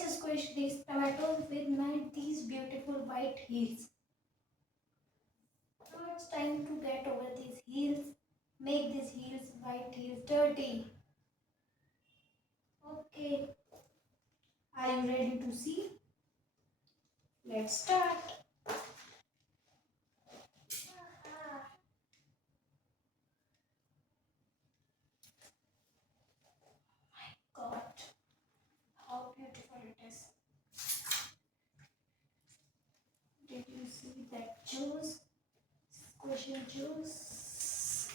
Let's squish these tomatoes with these beautiful white heels. Now it's time to get over these heels. Make these heels, white heels, dirty. Okay. Are you ready to see? Let's start. God, how beautiful it is. Did you see that juice? Squishy juice.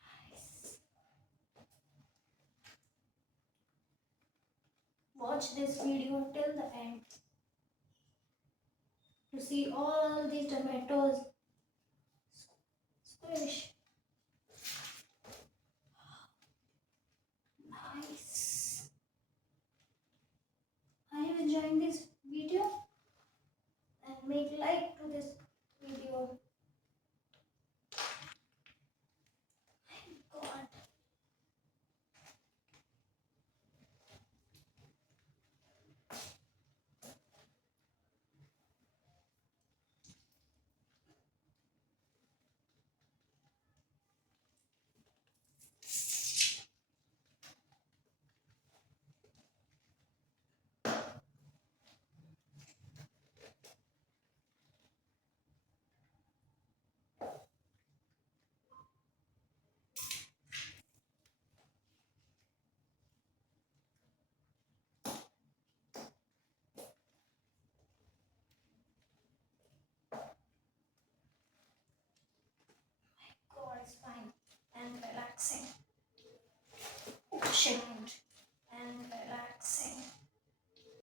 Nice. Watch this video till the end to see all these tomatoes